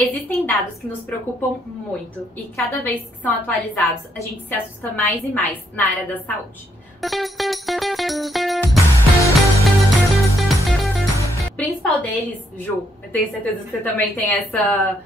Existem dados que nos preocupam muito e cada vez que são atualizados, a gente se assusta mais e mais na área da saúde. O principal deles, Ju, eu tenho certeza que você também tem essa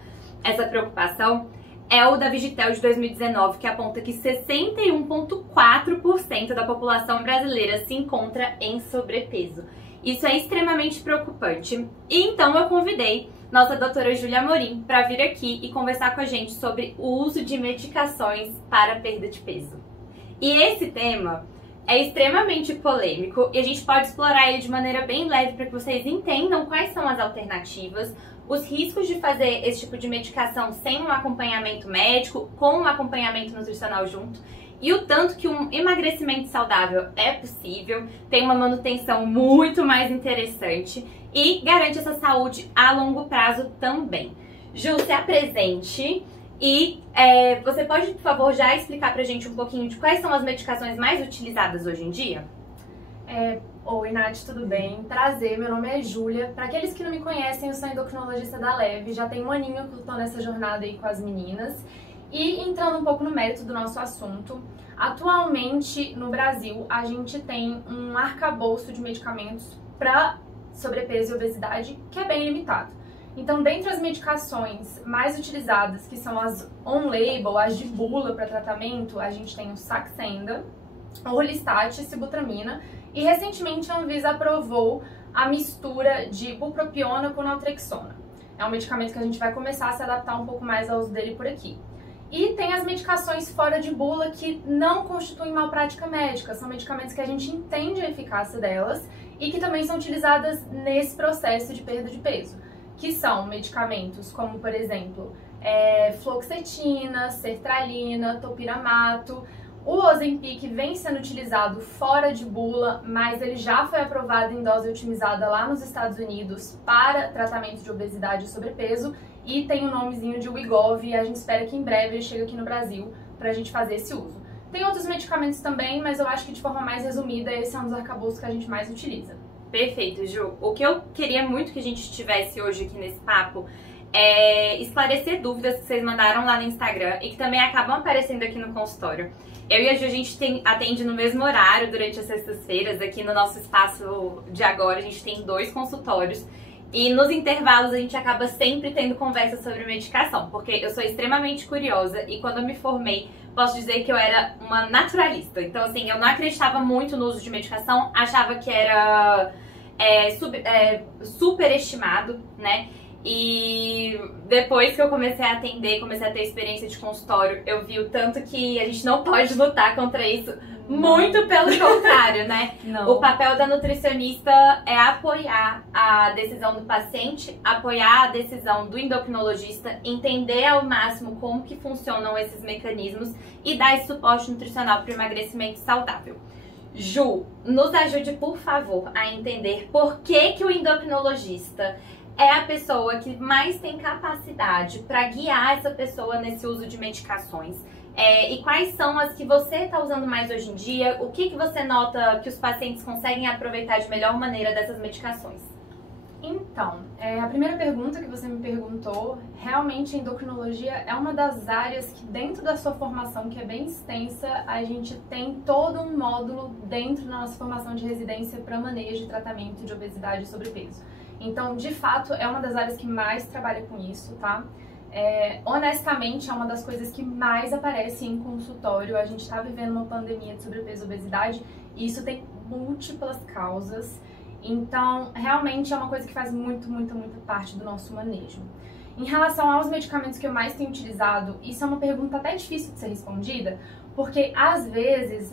preocupação, é o da Vigitel de 2019, que aponta que 61,4% da população brasileira se encontra em sobrepeso. Isso é extremamente preocupante. E então eu convidei nossa doutora Júlia Amorim para vir aqui e conversar com a gente sobre o uso de medicações para perda de peso. E esse tema é extremamente polêmico e a gente pode explorar ele de maneira bem leve para que vocês entendam quais são as alternativas, os riscos de fazer esse tipo de medicação sem um acompanhamento médico, com um acompanhamento nutricional junto, e o tanto que um emagrecimento saudável é possível, tem uma manutenção muito mais interessante e garante essa saúde a longo prazo também. Ju, se apresente e você pode, por favor, já explicar pra gente um pouquinho de quais são as medicações mais utilizadas hoje em dia? Oi, Nath, tudo bem? Prazer, meu nome é Júlia. Para aqueles que não me conhecem, eu sou endocrinologista da Leve, já tem um aninho que eu tô nessa jornada aí com as meninas. E entrando um pouco no mérito do nosso assunto, atualmente no Brasil a gente tem um arcabouço de medicamentos para sobrepeso e obesidade que é bem limitado. Então, dentre as medicações mais utilizadas, que são as on-label, as de bula para tratamento, a gente tem o Saxenda, Orlistat e Sibutramina. E recentemente a Anvisa aprovou a mistura de bupropiona com naltrexona. É um medicamento que a gente vai começar a se adaptar um pouco mais ao uso dele por aqui. E tem as medicações fora de bula que não constituem malprática médica, são medicamentos que a gente entende a eficácia delas e que também são utilizadas nesse processo de perda de peso, que são medicamentos como, por exemplo, fluoxetina, sertralina, topiramato. O Ozempic vem sendo utilizado fora de bula, mas ele já foi aprovado em dose otimizada lá nos Estados Unidos para tratamento de obesidade e sobrepeso e tem o nomezinho de Wegovy e a gente espera que em breve ele chegue aqui no Brasil para a gente fazer esse uso. Tem outros medicamentos também, mas eu acho que de forma mais resumida esse é um dos arcabouços que a gente mais utiliza. Perfeito, Ju. O que eu queria muito que a gente tivesse hoje aqui nesse papo é esclarecer dúvidas que vocês mandaram lá no Instagram e que também acabam aparecendo aqui no consultório. Eu e a Ju, a gente atende no mesmo horário durante as sextas-feiras. Aqui no nosso espaço de agora, a gente tem 2 consultórios. E nos intervalos a gente acaba sempre tendo conversa sobre medicação, porque eu sou extremamente curiosa e quando eu me formei, posso dizer que eu era uma naturalista. Então, assim, eu não acreditava muito no uso de medicação, achava que era superestimado, né? E depois que eu comecei a atender, comecei a ter experiência de consultório, eu vi o tanto que a gente não pode lutar contra isso. Muito pelo contrário, né? Não. O papel da nutricionista é apoiar a decisão do paciente, apoiar a decisão do endocrinologista, entender ao máximo como que funcionam esses mecanismos e dar esse suporte nutricional para o emagrecimento saudável. Ju, nos ajude, por favor, a entender por que o endocrinologista é a pessoa que mais tem capacidade para guiar essa pessoa nesse uso de medicações. E quais são as que você está usando mais hoje em dia? O que você nota que os pacientes conseguem aproveitar de melhor maneira dessas medicações? Então, a primeira pergunta que você me perguntou, realmente a endocrinologia é uma das áreas que dentro da sua formação, que é bem extensa, a gente tem todo um módulo dentro da nossa formação de residência para manejo e tratamento de obesidade e sobrepeso. Então, de fato, é uma das áreas que mais trabalha com isso, tá? Honestamente, é uma das coisas que mais aparece em consultório. A gente está vivendo uma pandemia de sobrepeso e obesidade e isso tem múltiplas causas. Então, realmente é uma coisa que faz muita parte do nosso manejo. Em relação aos medicamentos que eu mais tenho utilizado, isso é uma pergunta até difícil de ser respondida, porque às vezes,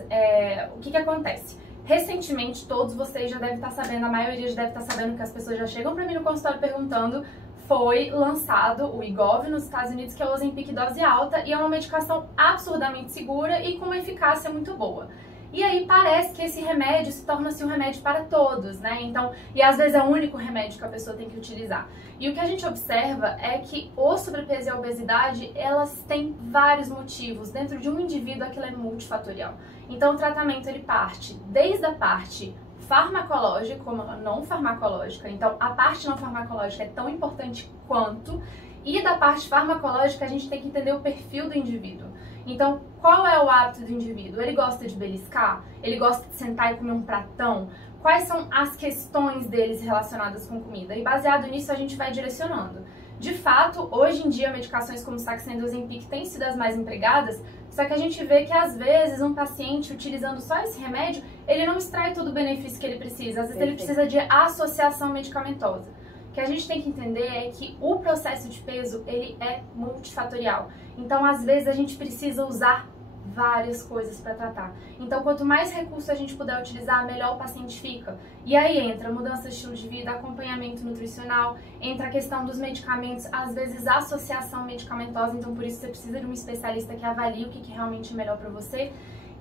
o que acontece? Recentemente, todos vocês já devem estar sabendo, a maioria já deve estar sabendo que as pessoas já chegam para mim no consultório perguntando, foi lançado o Wegovy nos Estados Unidos, que é o Ozempic dose alta, e é uma medicação absurdamente segura e com uma eficácia muito boa. E aí parece que esse remédio se torna-se um remédio para todos, né? Então, e às vezes é o único remédio que a pessoa tem que utilizar. E o que a gente observa é que o sobrepeso e a obesidade, elas têm vários motivos. Dentro de um indivíduo, aquilo é multifatorial. Então, o tratamento, ele parte desde a parte farmacológica como a não farmacológica. Então, a parte não farmacológica é tão importante quanto. E da parte farmacológica, a gente tem que entender o perfil do indivíduo. Então, qual é o hábito do indivíduo? Ele gosta de beliscar? Ele gosta de sentar e comer um pratão? Quais são as questões deles relacionadas com comida? E baseado nisso, a gente vai direcionando. De fato, hoje em dia, medicações como Saxenda e Ozempic têm sido as mais empregadas, só que a gente vê que, às vezes, um paciente utilizando só esse remédio, ele não extrai todo o benefício que ele precisa. Às vezes, ele precisa de associação medicamentosa. O que a gente tem que entender é que o processo de peso, ele é multifatorial. Então, às vezes, a gente precisa usar várias coisas para tratar. Então, quanto mais recurso a gente puder utilizar, melhor o paciente fica. E aí entra mudança de estilo de vida, acompanhamento nutricional, entra a questão dos medicamentos, às vezes associação medicamentosa, então por isso você precisa de um especialista que avalie o que realmente é melhor para você.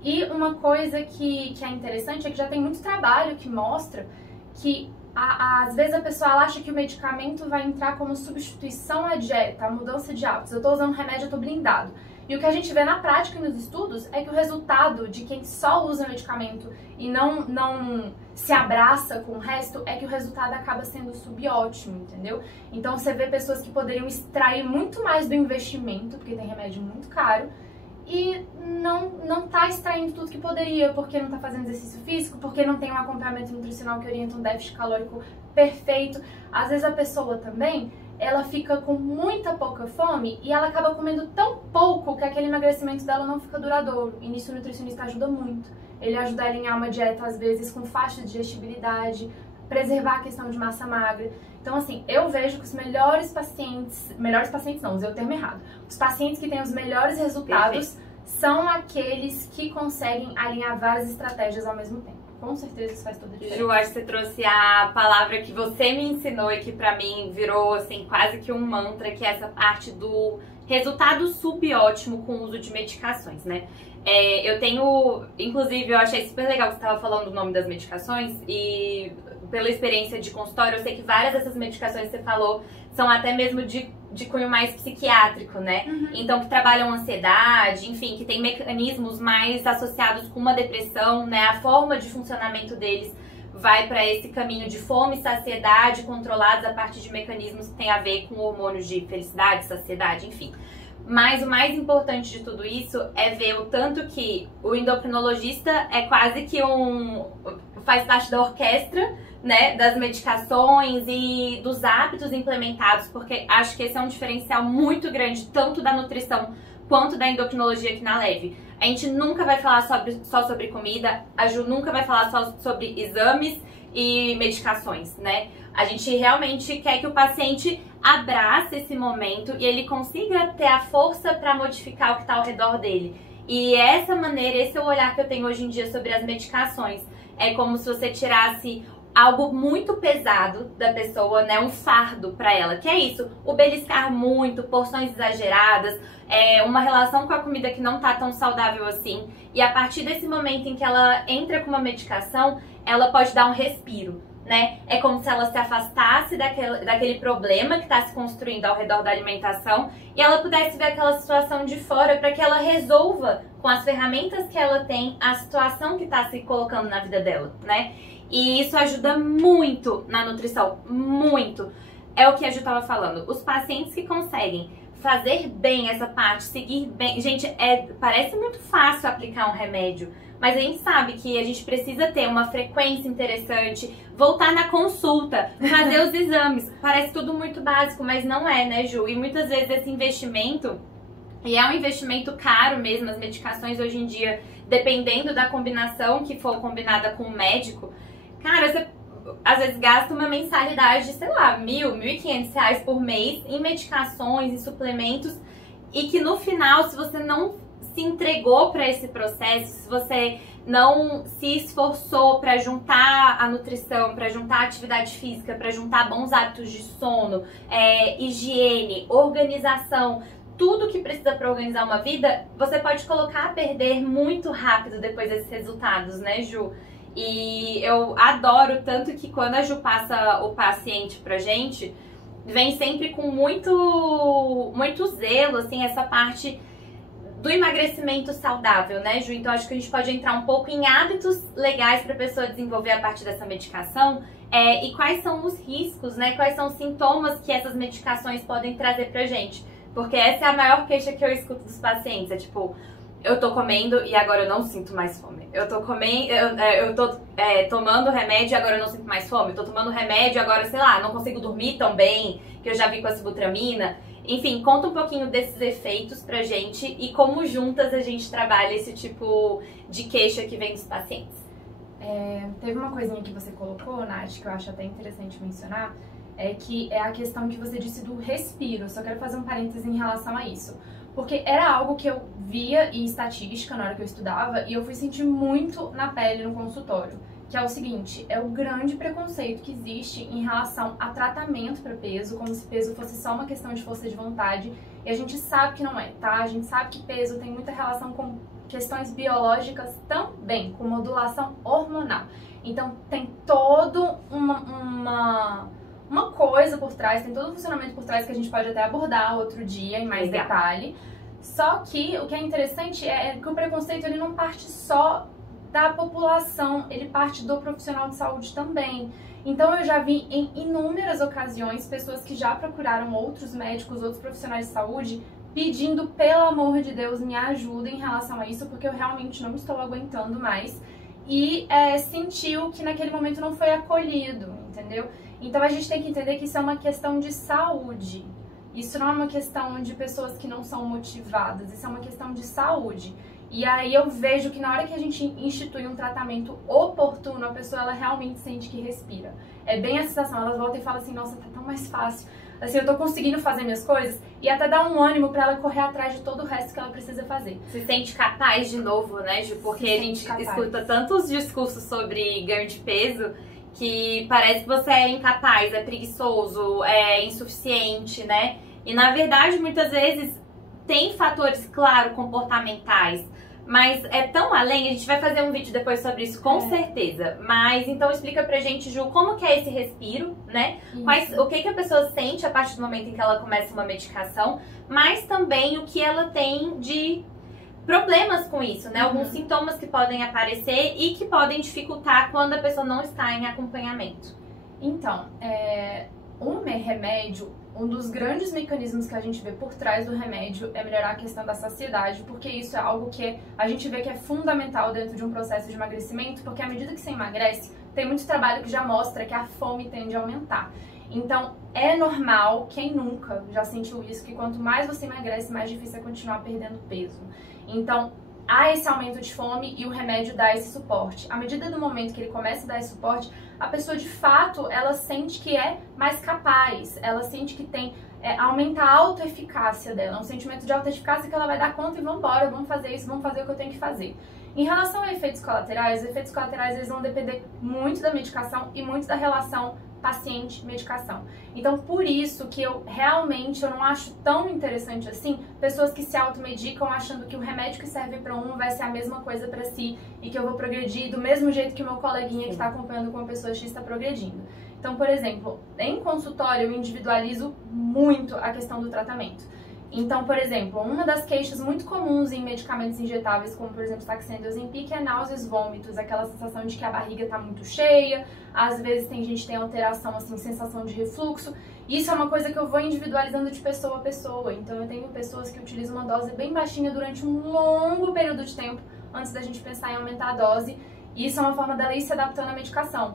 E uma coisa que é interessante é que já tem muito trabalho que mostra que às vezes a pessoa acha que o medicamento vai entrar como substituição à dieta, à mudança de hábitos. Eu estou usando remédio, eu estou blindado. E o que a gente vê na prática e nos estudos é que o resultado de quem só usa medicamento e não se abraça com o resto é que o resultado acaba sendo subótimo, entendeu? Então você vê pessoas que poderiam extrair muito mais do investimento, porque tem remédio muito caro, e não tá extraindo tudo que poderia, porque não tá fazendo exercício físico, porque não tem um acompanhamento nutricional que orienta um déficit calórico perfeito. Às vezes a pessoa também, ela fica com muita pouca fome e ela acaba comendo tão pouco que aquele emagrecimento dela não fica duradouro. E nisso o nutricionista ajuda muito. Ele ajuda a alinhar uma dieta, às vezes, com faixa de digestibilidade, preservar a questão de massa magra. Então, assim, eu vejo que os melhores pacientes não, usei o termo errado. Os pacientes que têm os melhores resultados são aqueles que conseguem alinhar várias estratégias ao mesmo tempo. Com certeza isso faz toda a diferença. Ju, acho que você trouxe a palavra que você me ensinou e que pra mim virou, assim, quase que um mantra, que é essa parte do resultado subótimo com o uso de medicações, né? Eu tenho, inclusive, eu achei super legal que você estava falando o nome das medicações e pela experiência de consultório, eu sei que várias dessas medicações que você falou são até mesmo de cunho mais psiquiátrico, né? Uhum. Então, que trabalham ansiedade, enfim, que tem mecanismos mais associados com uma depressão, né? A forma de funcionamento deles vai para esse caminho de fome e saciedade controlados a partir de mecanismos que tem a ver com hormônios de felicidade, saciedade, enfim. Mas o mais importante de tudo isso é ver o tanto que o endocrinologista é quase que faz parte da orquestra, né, das medicações e dos hábitos implementados, porque acho que esse é um diferencial muito grande, tanto da nutrição quanto da endocrinologia aqui na Leve. A gente nunca vai falar só sobre comida, a Ju nunca vai falar só sobre exames e medicações, né? A gente realmente quer que o paciente abrace esse momento e ele consiga ter a força para modificar o que está ao redor dele. E essa maneira, esse é o olhar que eu tenho hoje em dia sobre as medicações. É como se você tirasse algo muito pesado da pessoa, né, um fardo para ela, que é isso, o beliscar muito, porções exageradas, uma relação com a comida que não tá tão saudável assim, e a partir desse momento em que ela entra com uma medicação, ela pode dar um respiro, né, é como se ela se afastasse daquele problema que está se construindo ao redor da alimentação e ela pudesse ver aquela situação de fora para que ela resolva com as ferramentas que ela tem a situação que está se colocando na vida dela, né. E isso ajuda muito na nutrição, muito. É o que a Ju estava falando. Os pacientes que conseguem fazer bem essa parte, seguir bem... Gente, parece muito fácil aplicar um remédio, mas a gente sabe que a gente precisa ter uma frequência interessante, voltar na consulta, fazer os exames. Parece tudo muito básico, mas não é, né, Ju? E muitas vezes esse investimento, e é um investimento caro mesmo, as medicações hoje em dia, dependendo da combinação que for combinada com o médico, cara, você às vezes gasta uma mensalidade de, sei lá, R$1.000, R$1.500 por mês em medicações, em suplementos, e que no final, se você não se entregou para esse processo, se você não se esforçou para juntar a nutrição, para juntar a atividade física, para juntar bons hábitos de sono, higiene, organização, tudo que precisa para organizar uma vida, você pode colocar a perder muito rápido depois desses resultados, né, Ju? E eu adoro tanto que quando a Ju passa o paciente pra gente, vem sempre com muito zelo, assim, essa parte do emagrecimento saudável, né, Ju? Então acho que a gente pode entrar um pouco em hábitos legais pra pessoa desenvolver a partir dessa medicação. E quais são os riscos, né? Quais são os sintomas que essas medicações podem trazer pra gente. Porque essa é a maior queixa que eu escuto dos pacientes. É tipo, eu tô comendo e agora eu não sinto mais fome. Eu tô comendo, eu tô tomando remédio e agora eu não sinto mais fome. Eu tô tomando remédio e agora, sei lá, não consigo dormir tão bem, que eu já vi com a sibutramina. Enfim, conta um pouquinho desses efeitos pra gente e como juntas a gente trabalha esse tipo de queixa que vem dos pacientes. Teve uma coisinha que você colocou, Nath, que eu acho até interessante mencionar, que é a questão que você disse do respiro. Só quero fazer um parêntese em relação a isso. Porque era algo que eu via em estatística na hora que eu estudava e eu fui sentir muito na pele no consultório. Que é o seguinte, é o grande preconceito que existe em relação a tratamento para peso, como se peso fosse só uma questão de força de vontade. E a gente sabe que não é, tá? A gente sabe que peso tem muita relação com questões biológicas também, com modulação hormonal. Então tem todo uma coisa por trás, tem todo um funcionamento por trás que a gente pode até abordar outro dia em mais detalhe. Só que o que é interessante é que o preconceito ele não parte só da população, ele parte do profissional de saúde também. Então eu já vi em inúmeras ocasiões pessoas que já procuraram outros médicos, outros profissionais de saúde, pedindo, pelo amor de Deus, me ajuda em relação a isso, porque eu realmente não estou aguentando mais. E sentiu que naquele momento não foi acolhido, entendeu? Então a gente tem que entender que isso é uma questão de saúde. Isso não é uma questão de pessoas que não são motivadas, isso é uma questão de saúde. E aí eu vejo que na hora que a gente institui um tratamento oportuno, a pessoa ela realmente sente que respira. É bem a sensação, elas voltam e falam assim, nossa, tá tão mais fácil. Assim, eu tô conseguindo fazer minhas coisas e até dá um ânimo pra ela correr atrás de todo o resto que ela precisa fazer. Se sente capaz de novo, né, Ju? Porque a gente escuta tantos discursos sobre ganho de peso que parece que você é incapaz, é preguiçoso, é insuficiente, né? E na verdade, muitas vezes, tem fatores, claro, comportamentais, mas é tão além, a gente vai fazer um vídeo depois sobre isso, com certeza. Mas então explica pra gente, Ju, como que é esse respiro, né? O que a pessoa sente a partir do momento em que ela começa uma medicação, mas também o que ela tem de problemas com isso, né? Alguns sintomas que podem aparecer e que podem dificultar quando a pessoa não está em acompanhamento. Então, um remédio, um dos grandes mecanismos que a gente vê por trás do remédio é melhorar a questão da saciedade, porque isso é algo que a gente vê que é fundamental dentro de um processo de emagrecimento, porque à medida que você emagrece, tem muito trabalho que já mostra que a fome tende a aumentar. Então, é normal, quem nunca já sentiu isso, que quanto mais você emagrece, mais difícil é continuar perdendo peso. Então, há esse aumento de fome e o remédio dá esse suporte. À medida do momento que ele começa a dar esse suporte, a pessoa de fato, ela sente que é mais capaz, ela sente que tem, aumenta a autoeficácia dela, um sentimento de autoeficácia que ela vai dar conta e vambora, vamos fazer isso, vamos fazer o que eu tenho que fazer. Em relação a efeitos colaterais, os efeitos colaterais eles vão depender muito da medicação e muito da relação paciente-medicação. Então, por isso que eu não acho tão interessante assim pessoas que se automedicam achando que o remédio que serve para um vai ser a mesma coisa para si e que eu vou progredir do mesmo jeito que o meu coleguinha que está acompanhando com uma pessoa X está progredindo. Então, por exemplo, em consultório eu individualizo muito a questão do tratamento. Então, por exemplo, uma das queixas muito comuns em medicamentos injetáveis, como por exemplo Saxenda e Ozempic, é náuseas e vômitos, aquela sensação de que a barriga está muito cheia, às vezes tem gente que tem alteração, assim, sensação de refluxo. Isso é uma coisa que eu vou individualizando de pessoa a pessoa, então eu tenho pessoas que utilizam uma dose bem baixinha durante um longo período de tempo antes da gente pensar em aumentar a dose, e isso é uma forma dela ir se adaptando à medicação.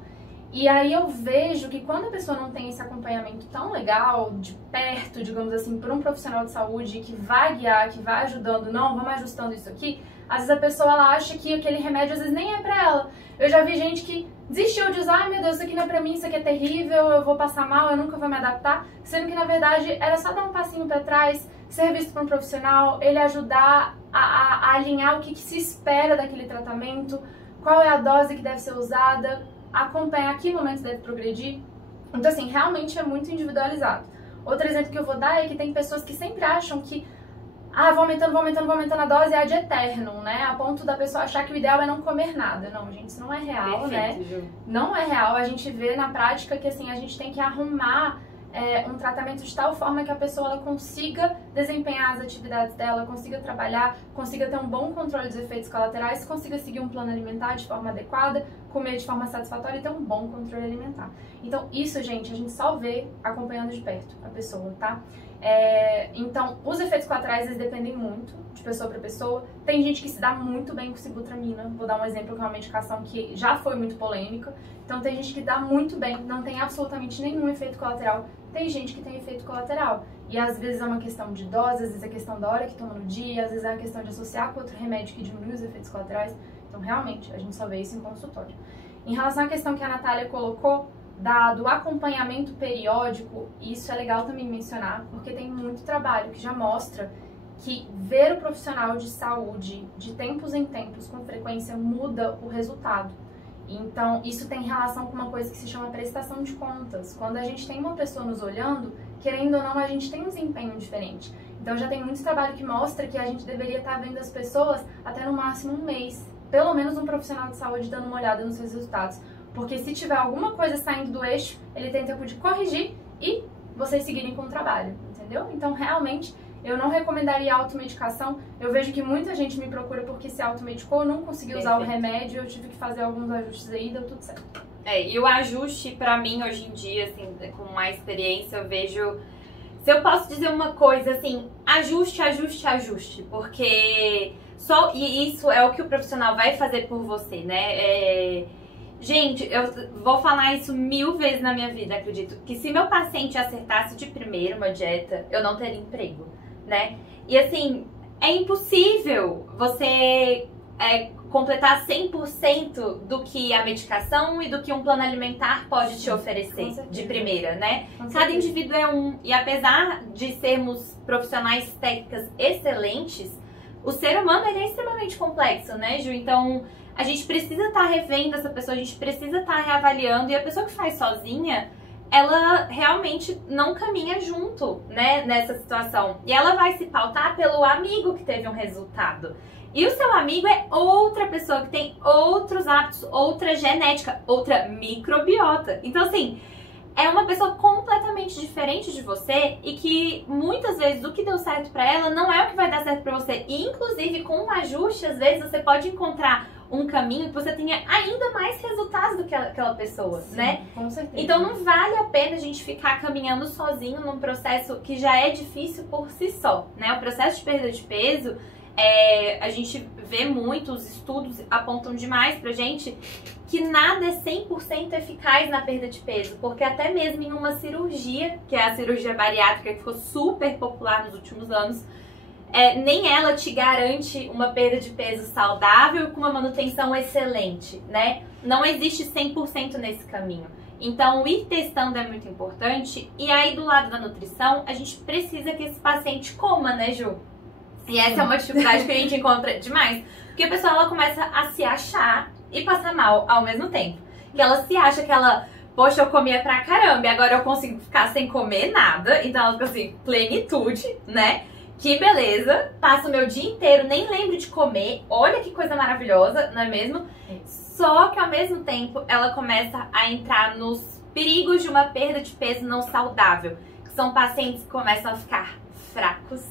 E aí eu vejo que quando a pessoa não tem esse acompanhamento tão legal, de perto, digamos assim, por um profissional de saúde que vai guiar, que vai ajudando, não, vamos ajustando isso aqui, às vezes a pessoa ela acha que aquele remédio às vezes nem é pra ela. Eu já vi gente que desistiu de usar, ai meu Deus, isso aqui não é pra mim, isso aqui é terrível, eu vou passar mal, eu nunca vou me adaptar, sendo que na verdade era só dar um passinho pra trás, ser visto por um profissional, ele ajudar a alinhar o que se espera daquele tratamento, qual é a dose que deve ser usada, acompanhar que momentos deve progredir. Então, assim, realmente é muito individualizado. Outro exemplo que eu vou dar é que tem pessoas que sempre acham que vou aumentando a dose é ad eterno, né? A ponto da pessoa achar que o ideal é não comer nada. Não, gente, isso não é real, perfeito, né? Ju. Não é real. A gente vê na prática que, assim, a gente tem que arrumar um tratamento de tal forma que a pessoa ela consiga desempenhar as atividades dela, consiga trabalhar, consiga ter um bom controle dos efeitos colaterais, consiga seguir um plano alimentar de forma adequada, comer de forma satisfatória e ter um bom controle alimentar. Então isso, gente, a gente só vê acompanhando de perto a pessoa, tá? Então, os efeitos colaterais, eles dependem muito de pessoa para pessoa. Tem gente que se dá muito bem com sibutramina. Vou dar um exemplo, que é uma medicação que já foi muito polêmica. Então, tem gente que dá muito bem, não tem absolutamente nenhum efeito colateral. Tem gente que tem efeito colateral. E às vezes é uma questão de dose, às vezes é questão da hora que toma no dia, às vezes é uma questão de associar com outro remédio que diminui os efeitos colaterais. Então, realmente, a gente só vê isso em consultório. Em relação à questão que a Natália colocou, do acompanhamento periódico, isso é legal também mencionar, porque tem muito trabalho que já mostra que ver o profissional de saúde de tempos em tempos, com frequência, muda o resultado. Então, isso tem relação com uma coisa que se chama prestação de contas. Quando a gente tem uma pessoa nos olhando, querendo ou não, a gente tem um desempenho diferente. Então, já tem muito trabalho que mostra que a gente deveria estar vendo as pessoas até no máximo um mês. Pelo menos um profissional de saúde dando uma olhada nos seus resultados. Porque se tiver alguma coisa saindo do eixo, ele tem tempo de corrigir e vocês seguirem com o trabalho, entendeu? Então, realmente, eu não recomendaria automedicação. Eu vejo que muita gente me procura porque se automedicou, não conseguiu usar o remédio, eu tive que fazer alguns ajustes aí, deu tudo certo. E o ajuste, pra mim, hoje em dia, assim, com mais experiência, eu vejo... Se eu posso dizer uma coisa, assim, ajuste, porque e isso é o que o profissional vai fazer por você, né? Gente, eu vou falar isso 1000 vezes na minha vida, acredito, que se meu paciente acertasse de primeiro uma dieta, eu não teria emprego, né? E assim, é impossível você completar 100% do que a medicação e do que um plano alimentar pode te oferecer de primeira, né? Cada indivíduo é um, e apesar de sermos profissionais técnicas excelentes, o ser humano ele é extremamente complexo, né, Ju? Então, a gente precisa estar revendo essa pessoa, a gente precisa estar reavaliando, e a pessoa que faz sozinha, ela realmente não caminha junto, né, nessa situação. E ela vai se pautar pelo amigo que teve um resultado. E o seu amigo é outra pessoa que tem outros hábitos, outra genética, outra microbiota. Então, assim, é uma pessoa completamente diferente de você e que muitas vezes o que deu certo pra ela não é o que vai dar certo pra você. E, inclusive, com um ajuste, às vezes você pode encontrar um caminho que você tenha ainda mais resultados do que aquela pessoa, sim, né? Com certeza. Então não vale a pena a gente ficar caminhando sozinho num processo que já é difícil por si só, né? O processo de perda de peso, a gente vê muito, os estudos apontam demais pra gente que nada é 100% eficaz na perda de peso, porque até mesmo em uma cirurgia, que é a cirurgia bariátrica, que ficou super popular nos últimos anos, nem ela te garante uma perda de peso saudável com uma manutenção excelente, né? Não existe 100% nesse caminho. Então, ir testando é muito importante. E aí, do lado da nutrição, a gente precisa que esse paciente coma, né, Ju? E essa é uma dificuldade que a gente encontra demais. Porque a pessoa, ela começa a se achar e passar mal ao mesmo tempo. Que ela se acha que ela... Poxa, eu comia pra caramba e agora eu consigo ficar sem comer nada. Então, ela fica assim, plenitude, né? Que beleza, passo o meu dia inteiro, nem lembro de comer, olha que coisa maravilhosa, não é mesmo? Só que ao mesmo tempo ela começa a entrar nos perigos de uma perda de peso não saudável, que são pacientes que começam a ficar fracos,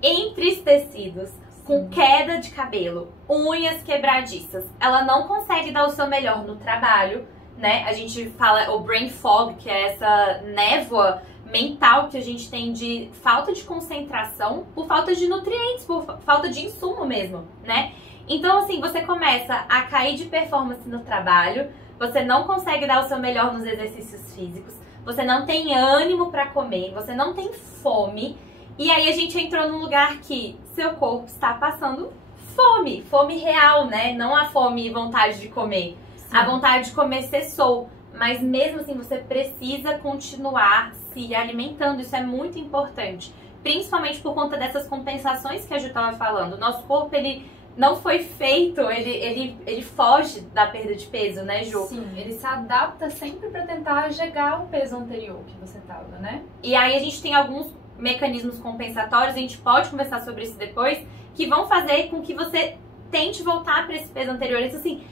entristecidos, com queda de cabelo, unhas quebradiças. Ela não consegue dar o seu melhor no trabalho, né? A gente fala o brain fog, que é essa névoa mental que a gente tem de falta de concentração por falta de nutrientes, por falta de insumo mesmo, né? Então, assim, você começa a cair de performance no trabalho, você não consegue dar o seu melhor nos exercícios físicos, você não tem ânimo pra comer, você não tem fome, e aí a gente entrou num lugar que seu corpo está passando fome, fome real, né? Não a fome e vontade de comer. Sim. A vontade de comer cessou. Mas mesmo assim, você precisa continuar se alimentando. Isso é muito importante. Principalmente por conta dessas compensações que a Ju estava falando. O nosso corpo, ele não foi feito, ele foge da perda de peso, né, Ju? Sim, ele se adapta sempre para tentar chegar ao peso anterior que você estava, né? E aí a gente tem alguns mecanismos compensatórios, a gente pode conversar sobre isso depois, que vão fazer com que você tente voltar para esse peso anterior. Isso assim...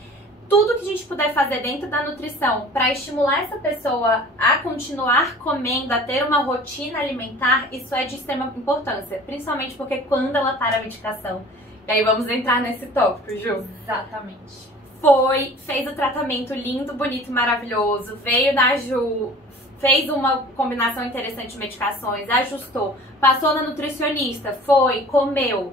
tudo que a gente puder fazer dentro da nutrição para estimular essa pessoa a continuar comendo, a ter uma rotina alimentar, isso é de extrema importância, principalmente porque quando ela para a medicação, e aí vamos entrar nesse tópico, Ju. Exatamente. Fez o tratamento lindo, bonito, maravilhoso, veio na Ju, fez uma combinação interessante de medicações, ajustou, passou na nutricionista, comeu.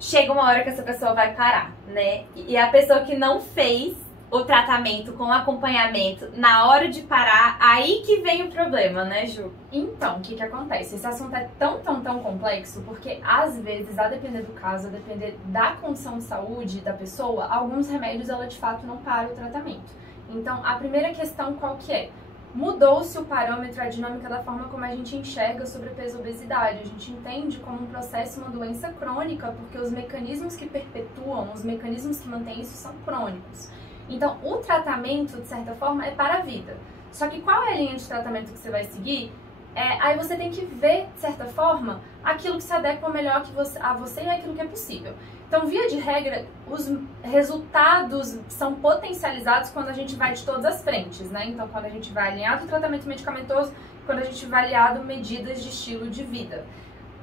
Chega uma hora que essa pessoa vai parar, né? E a pessoa que não fez o tratamento com acompanhamento, na hora de parar, aí que vem o problema, né, Ju? Então, o que acontece? Esse assunto é tão complexo, porque às vezes, a depender do caso, a depender da condição de saúde da pessoa, alguns remédios ela de fato não para o tratamento. Então, a primeira questão qual que é? Mudou-se o parâmetro, a dinâmica da forma como a gente enxerga sobrepeso e obesidade. A gente entende como um processo, uma doença crônica, porque os mecanismos que perpetuam, os mecanismos que mantêm isso são crônicos. Então, o tratamento, de certa forma, é para a vida. Só que qual é a linha de tratamento que você vai seguir? Aí você tem que ver, de certa forma, aquilo que se adequa melhor a você e aquilo que é possível. Então, via de regra, os resultados são potencializados quando a gente vai de todas as frentes, né? Então, quando a gente vai alinhado o tratamento medicamentoso, quando a gente vai alinhado medidas de estilo de vida.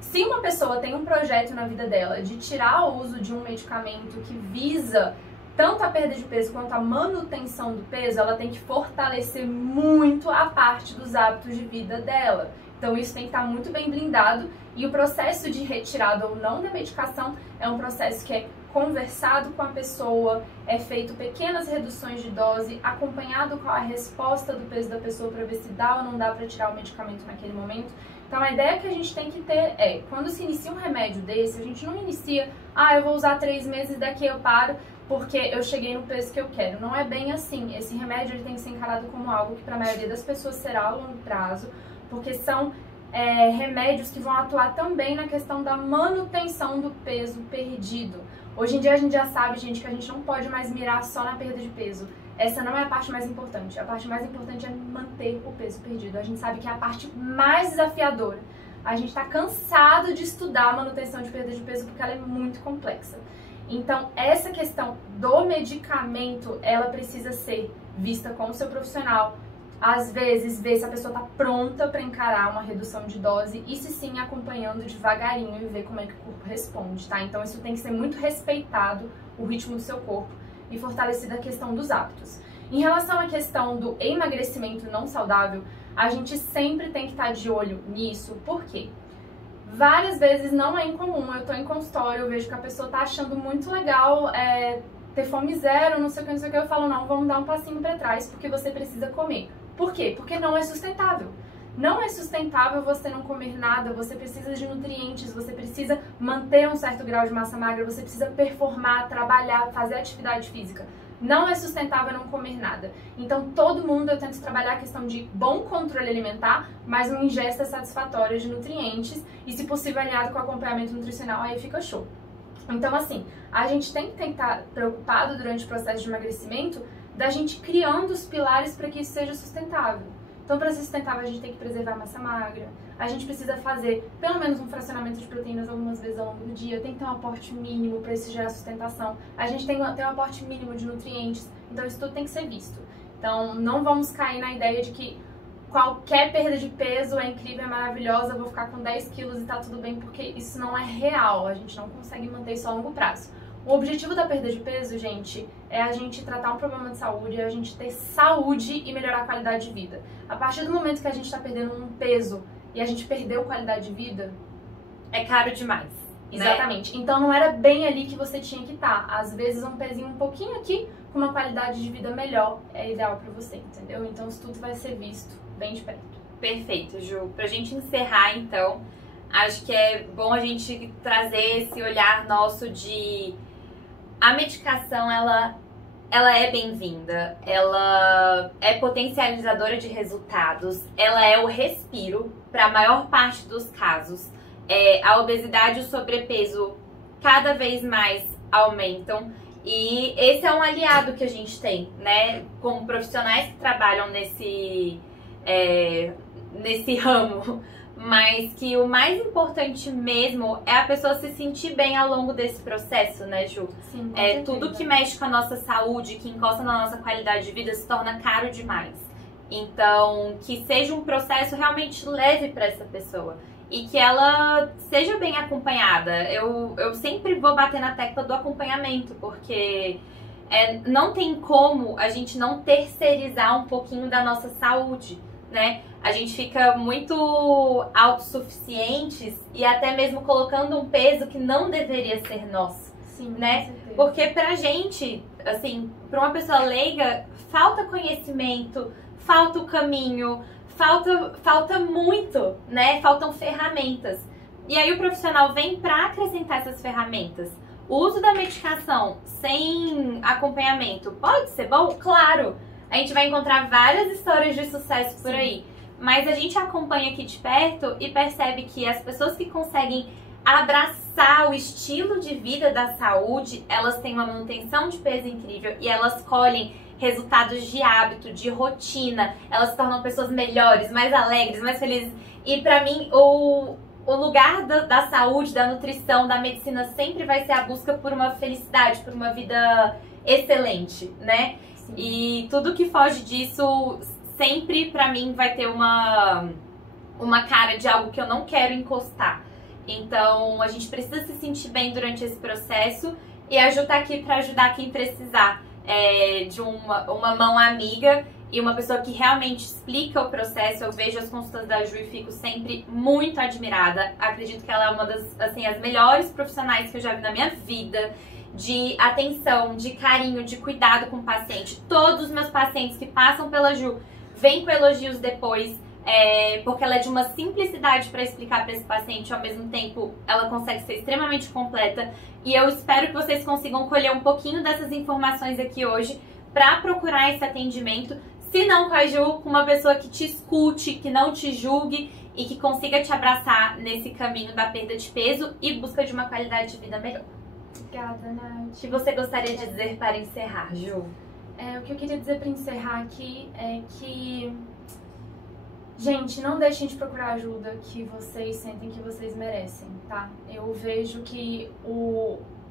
Se uma pessoa tem um projeto na vida dela de tirar o uso de um medicamento que visa tanto a perda de peso quanto a manutenção do peso, ela tem que fortalecer muito a parte dos hábitos de vida dela. Então isso tem que estar muito bem blindado e o processo de retirada ou não da medicação é um processo que é conversado com a pessoa, é feito pequenas reduções de dose, acompanhado com a resposta do peso da pessoa para ver se dá ou não dá para tirar o medicamento naquele momento. Então a ideia que a gente tem que ter é, quando se inicia um remédio desse, a gente não inicia, eu vou usar 3 meses, daqui eu paro, porque eu cheguei no peso que eu quero. Não é bem assim. Esse remédio ele tem que ser encarado como algo que para a maioria das pessoas será a longo prazo, porque são remédios que vão atuar também na questão da manutenção do peso perdido. Hoje em dia a gente já sabe, gente, que a gente não pode mais mirar só na perda de peso. Essa não é a parte mais importante. A parte mais importante é manter o peso perdido. A gente sabe que é a parte mais desafiadora. A gente está cansado de estudar a manutenção de perda de peso porque ela é muito complexa. Então, essa questão do medicamento, ela precisa ser vista com o seu profissional. Às vezes, ver se a pessoa está pronta para encarar uma redução de dose e se sim, acompanhando devagarinho e ver como é que o corpo responde, tá? Então, isso tem que ser muito respeitado, o ritmo do seu corpo, e fortalecida a questão dos hábitos. Em relação à questão do emagrecimento não saudável, a gente sempre tem que estar de olho nisso. Por quê? Várias vezes não é incomum, eu tô em consultório, eu vejo que a pessoa tá achando muito legal ter fome zero, não sei o que, eu falo, não, vamos dar um passinho pra trás, porque você precisa comer. Por quê? Porque não é sustentável. Não é sustentável você não comer nada, você precisa de nutrientes, você precisa manter um certo grau de massa magra, você precisa performar, trabalhar, fazer atividade física. Não é sustentável não comer nada. Então, todo mundo eu tento trabalhar a questão de bom controle alimentar, mas uma ingesta satisfatória de nutrientes e, se possível, alinhado com acompanhamento nutricional, aí fica show. Então, assim, a gente tem que estar preocupado durante o processo de emagrecimento da gente criando os pilares para que isso seja sustentável. Então, para ser sustentável, a gente tem que preservar a massa magra, a gente precisa fazer pelo menos um fracionamento de proteínas algumas vezes ao longo do dia, tem que ter um aporte mínimo para isso gerar sustentação, a gente tem que ter um aporte mínimo de nutrientes, então isso tudo tem que ser visto. Então, não vamos cair na ideia de que qualquer perda de peso é incrível, é maravilhosa, eu vou ficar com 10 quilos e tá tudo bem, porque isso não é real, a gente não consegue manter isso a longo prazo. O objetivo da perda de peso, gente, é a gente tratar um problema de saúde, é a gente ter saúde e melhorar a qualidade de vida. A partir do momento que a gente está perdendo um peso e a gente perdeu qualidade de vida, é caro demais. Exatamente. Né? Então não era bem ali que você tinha que estar. Às vezes um pezinho um pouquinho aqui, com uma qualidade de vida melhor, é ideal para você, entendeu? Então isso tudo vai ser visto bem de perto. Perfeito, Ju. Pra gente encerrar, então, acho que é bom a gente trazer esse olhar nosso de... A medicação, ela é bem-vinda, ela é potencializadora de resultados, ela é o respiro para a maior parte dos casos. A obesidade e o sobrepeso cada vez mais aumentam e esse é um aliado que a gente tem, né? Como profissionais que trabalham nesse ramo mas que o mais importante mesmo é a pessoa se sentir bem ao longo desse processo, né, Ju? Sim, com É, certeza. tudo que mexe com a nossa saúde, que encosta na nossa qualidade de vida, se torna caro demais. Então, que seja um processo realmente leve para essa pessoa e que ela seja bem acompanhada. Eu sempre vou bater na tecla do acompanhamento, porque não tem como a gente não terceirizar um pouquinho da nossa saúde, né? A gente fica muito autossuficientes e até mesmo colocando um peso que não deveria ser nosso, Sim, né? com certeza. Porque pra gente, assim, pra uma pessoa leiga, falta conhecimento, falta o caminho, falta muito, né? Faltam ferramentas. E aí o profissional vem pra acrescentar essas ferramentas. O uso da medicação sem acompanhamento pode ser bom? Claro! A gente vai encontrar várias histórias de sucesso por aí. Mas a gente acompanha aqui de perto e percebe que as pessoas que conseguem abraçar o estilo de vida da saúde, elas têm uma manutenção de peso incrível e elas colhem resultados de hábito, de rotina. Elas se tornam pessoas melhores, mais alegres, mais felizes. E pra mim, o lugar da saúde, da nutrição, da medicina sempre vai ser a busca por uma felicidade, por uma vida excelente, né? Sim. E tudo que foge disso sempre, pra mim, vai ter uma cara de algo que eu não quero encostar. Então, a gente precisa se sentir bem durante esse processo e a Ju tá aqui pra ajudar quem precisar de uma mão amiga e uma pessoa que realmente explica o processo. Eu vejo as consultas da Ju e fico sempre muito admirada. Acredito que ela é uma das, assim, as melhores profissionais que eu já vi na minha vida. De atenção, de carinho, de cuidado com o paciente. Todos os meus pacientes que passam pela Ju vêm com elogios depois, porque ela é de uma simplicidade para explicar para esse paciente, ao mesmo tempo ela consegue ser extremamente completa. E eu espero que vocês consigam colher um pouquinho dessas informações aqui hoje para procurar esse atendimento. Se não com a Ju, com uma pessoa que te escute, que não te julgue e que consiga te abraçar nesse caminho da perda de peso e busca de uma qualidade de vida melhor. Obrigada, Nath. O que você gostaria de dizer para encerrar, Ju? O que eu queria dizer para encerrar aqui é que, gente, não deixem de procurar ajuda que vocês sentem que vocês merecem, tá? Eu vejo que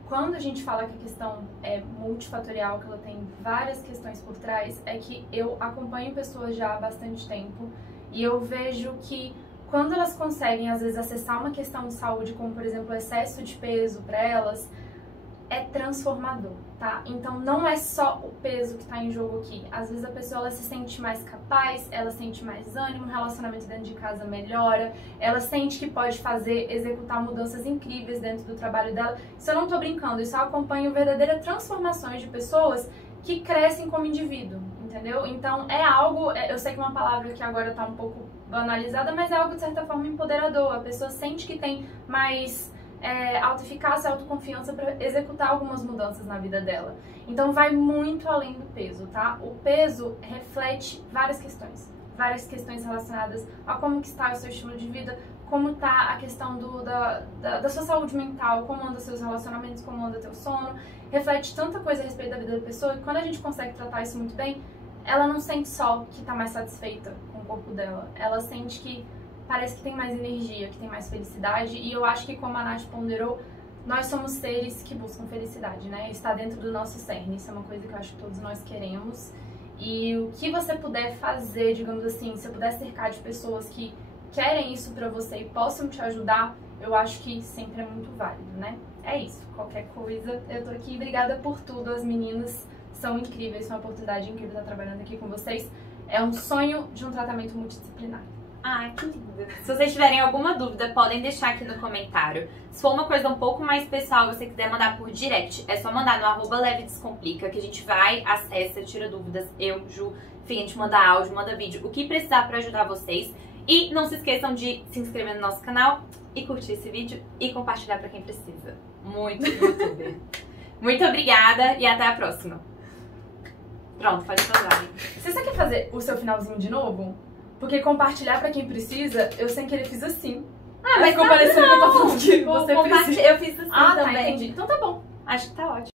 quando a gente fala que a questão é multifatorial, que ela tem várias questões por trás, é que eu acompanho pessoas já há bastante tempo e eu vejo que quando elas conseguem, às vezes, acessar uma questão de saúde, como, por exemplo, o excesso de peso para elas, é transformador, tá? Então não é só o peso que tá em jogo aqui. Às vezes a pessoa ela se sente mais capaz, ela sente mais ânimo, o relacionamento dentro de casa melhora, ela sente que pode executar mudanças incríveis dentro do trabalho dela. Isso eu não tô brincando, isso eu acompanho verdadeiras transformações de pessoas que crescem como indivíduo, entendeu? Então é algo, eu sei que uma palavra que agora tá um pouco banalizada, mas é algo de certa forma empoderador. A pessoa sente que tem mais autoeficácia, autoconfiança para executar algumas mudanças na vida dela. Então vai muito além do peso, tá? O peso reflete várias questões relacionadas a como que está o seu estilo de vida, como está a questão da sua saúde mental, como anda seus relacionamentos, como anda teu sono. Reflete tanta coisa a respeito da vida da pessoa que quando a gente consegue tratar isso muito bem, ela não sente só que está mais satisfeita com o corpo dela, ela sente que parece que tem mais energia, que tem mais felicidade. E eu acho que, como a Nath ponderou, nós somos seres que buscam felicidade, né? Está dentro do nosso cerne. Isso é uma coisa que eu acho que todos nós queremos. E o que você puder fazer, digamos assim, se eu puder cercar de pessoas que querem isso pra você e possam te ajudar, eu acho que sempre é muito válido, né? É isso. Qualquer coisa, eu tô aqui. Obrigada por tudo. As meninas são incríveis. Foi uma oportunidade incrível estar trabalhando aqui com vocês. É um sonho de um tratamento multidisciplinar. Ai, que linda. Se vocês tiverem alguma dúvida, podem deixar aqui no comentário. Se for uma coisa um pouco mais pessoal, você quiser mandar por direct, é só mandar no @levedescomplica, que a gente vai, acessa, tira dúvidas. Eu, Ju, enfim, a gente manda áudio, manda vídeo, o que precisar pra ajudar vocês. E não se esqueçam de se inscrever no nosso canal e curtir esse vídeo e compartilhar pra quem precisa. Muito youtuber. Muito obrigada e até a próxima. Pronto, pode falar. Você só quer fazer o seu finalzinho de novo? Porque compartilhar pra quem precisa, eu sem querer fiz assim. Ah, mas ficou parecendo que eu tô falando que você precisa. Eu fiz assim também. também. Tá, entendi. Então tá bom. Acho que tá ótimo.